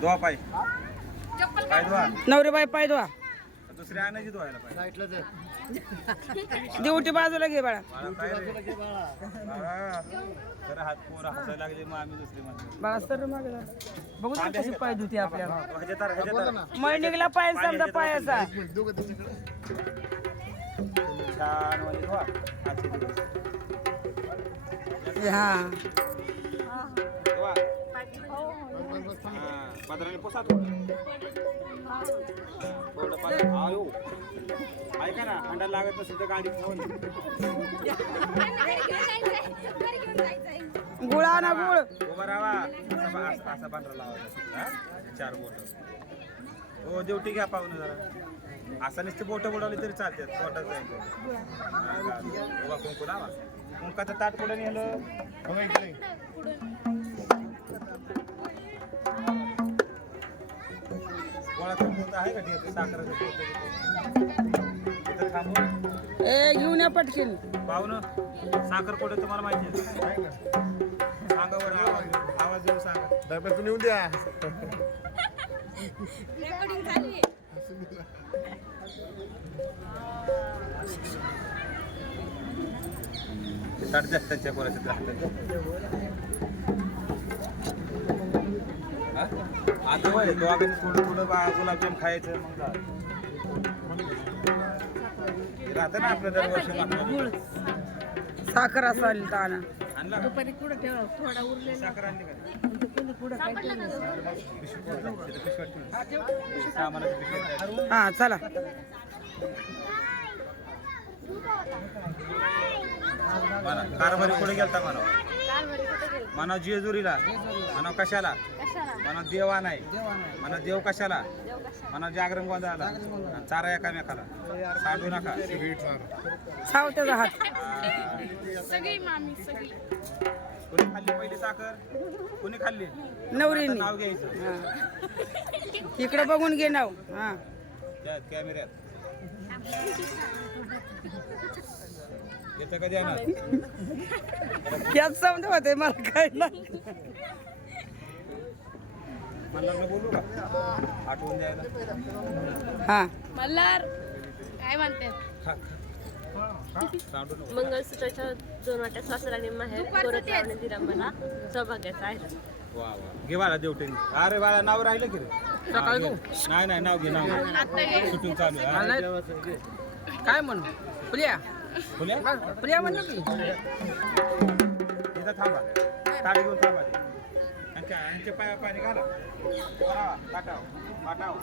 धुवा पाय. पाय धुवा. नवरीबाई पाय धुवा. दुसरी आणायची धुवायला पाय. देवटी बाजूला घे बाळा. बाळा काय रे. बाळा, जरा हात पोरं हसायला लागले मग आम्ही दुसरी म्हणतो बाळा सर मागे जा. बघू ना कशी पाय धुते आपल्याला. ह्याच्या तारा, ह्याच्या तारा. मळ निघला पाय समजा पायाचा छान वाली धुवा. आजचे दिवस. हा. पदराने पुसा थोडं. पदर- आयो. ऐका ना अंडा लागत नसेल तर गाडी घेऊन गुळा ना गुळ. उभा राहा. असा पांढरा हा? चार बोट. हो देवटी घ्या पाहुणे जरा. असं नुसते बोट बुडवली तरी चालतात. पोटात जाईल उभा कुंकू लावा. कुंकाचं ताट पुढे नेलं? ए घेऊन या पटकीन. पाहुणं साखर कुठे तुम्हाला माहिती आहे. सांगा बरं आवाज आवाज सांगा. डब्यातून येऊन द्या. साठ जास्ताच्या कोणाच्या थोडं थोडं बा गुलाबजाम खायचं मग राहतं ना आपलं दरवर्षी मागं. साखर असाल ताना आणला? का? साखर आणली का? पिशवी तिथं पिशव्यात ठेव. सामानाची पिशवी द्या. हा चला. म्हणा कारभारी पुढे गेलता म्हणा. म्हणा जेजुरीला. म्हणा कशाला? म्हणा देवा नाही. म्हणा देव कशाला? म्हणा जागरण गोंधळाला. आणि चारा एकामेकाला. सांडू नका. साव त्याचा हात सगळी मामी सगळी. कोणी खाल्ली पहिली साखर? कोणी खाल्ली? नवरीने. नाव घ्यायचं. हा. इकडे बघून घे नाव. हा. कॅमेऱ्यात. येतं कधी येणार? याच समजा होते मला काय नाही. मला लग्न बोलू का? आठवून द्यायला? हा. मल्हार काय म्हणतात नको. मंगळसूत्राच्या दोन वाट्या सासर आणि माहेर दिला मला सौभाग्याचा आहे. वा वा. घे बाळा देवटे अरे बाळा नाव राहिलं की रे. नाही नाही नाव घे नाव. शूटिंग चालू आहे. काय म्हणू? प्रिया प्रिया म्हणलं की. इथं थांबा. ताट घेऊन थांबा ते. यांच्या पाया पाणी घाला. वरावा, पाटाव.